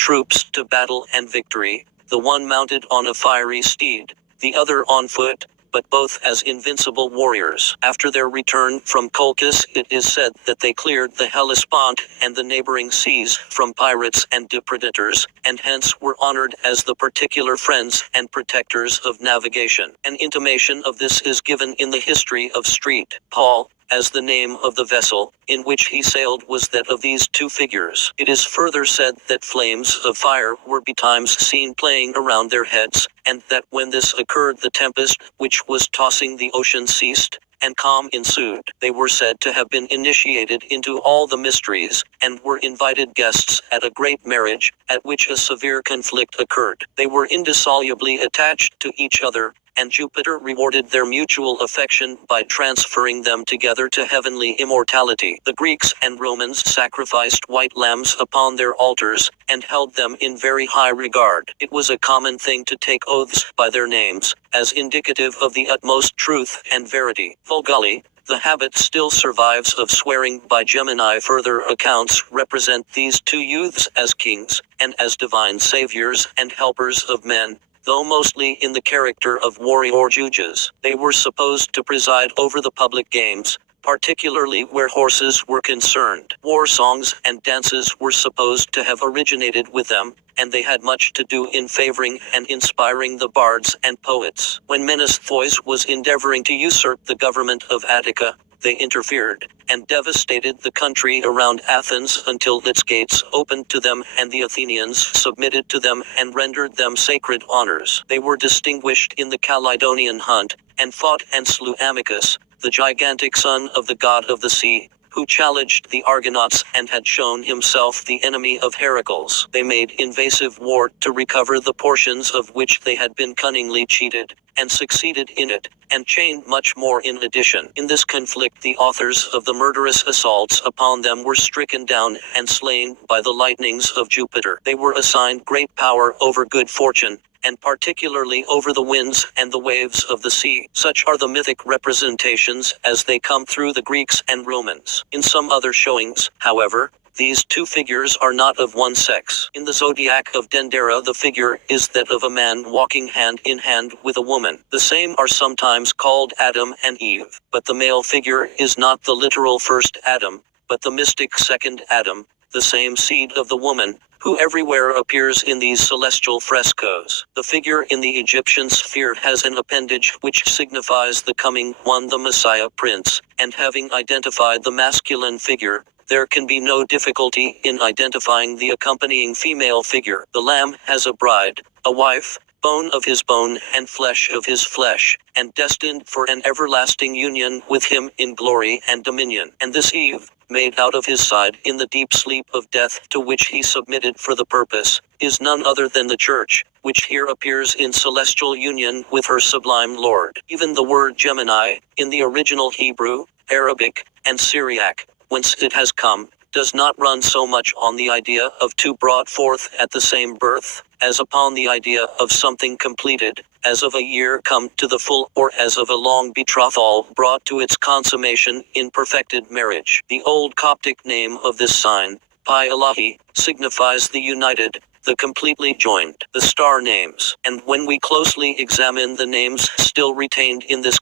troops to battle and victory, the one mounted on a fiery steed, the other on foot, but both as invincible warriors. After their return from Colchis, it is said that they cleared the Hellespont and the neighboring seas from pirates and depredators, and hence were honored as the particular friends and protectors of navigation. An intimation of this is given in the history of St. Paul, as the name of the vessel in which he sailed was that of these two figures. It is further said that flames of fire were betimes seen playing around their heads, and that when this occurred the tempest which was tossing the ocean ceased, and calm ensued. They were said to have been initiated into all the mysteries, and were invited guests at a great marriage, at which a severe conflict occurred. They were indissolubly attached to each other, and Jupiter rewarded their mutual affection by transferring them together to heavenly immortality. The Greeks and Romans sacrificed white lambs upon their altars, and held them in very high regard. It was a common thing to take oaths by their names, as indicative of the utmost truth and verity. Vulgarly, the habit still survives of swearing by Gemini. Further accounts represent these two youths as kings, and as divine saviors and helpers of men, though mostly in the character of warrior judges. They were supposed to preside over the public games, particularly where horses were concerned. War songs and dances were supposed to have originated with them, and they had much to do in favoring and inspiring the bards and poets. When Menestheus was endeavoring to usurp the government of Attica, they interfered, and devastated the country around Athens until its gates opened to them, and the Athenians submitted to them and rendered them sacred honors. They were distinguished in the Calydonian hunt, and fought and slew Amycus, the gigantic son of the god of the sea, who challenged the Argonauts and had shown himself the enemy of Heracles. They made invasive war to recover the portions of which they had been cunningly cheated, and succeeded in it, and chained much more in addition. In this conflict the authors of the murderous assaults upon them were stricken down and slain by the lightnings of Jupiter. They were assigned great power over good fortune, and particularly over the winds and the waves of the sea. Such are the mythic representations as they come through the Greeks and Romans. In some other showings, however, these two figures are not of one sex. In the zodiac of Dendera the figure is that of a man walking hand in hand with a woman. The same are sometimes called Adam and Eve, but the male figure is not the literal first Adam, but the mystic second Adam, the same seed of the woman, who everywhere appears in these celestial frescoes. The figure in the Egyptian sphere has an appendage which signifies the coming one, the Messiah Prince, and having identified the masculine figure, there can be no difficulty in identifying the accompanying female figure. The Lamb has a bride, a wife, bone of his bone and flesh of his flesh, and destined for an everlasting union with him in glory and dominion. And this Eve, made out of his side in the deep sleep of death to which he submitted for the purpose, is none other than the Church, which here appears in celestial union with her sublime Lord. Even the word Gemini, in the original Hebrew, Arabic, and Syriac, whence it has come, does not run so much on the idea of two brought forth at the same birth, as upon the idea of something completed, as of a year come to the full, or as of a long betrothal brought to its consummation in perfected marriage. The old Coptic name of this sign, Pi Elahi, signifies the united, the completely joined. The star names, and when we closely examine the names still retained in this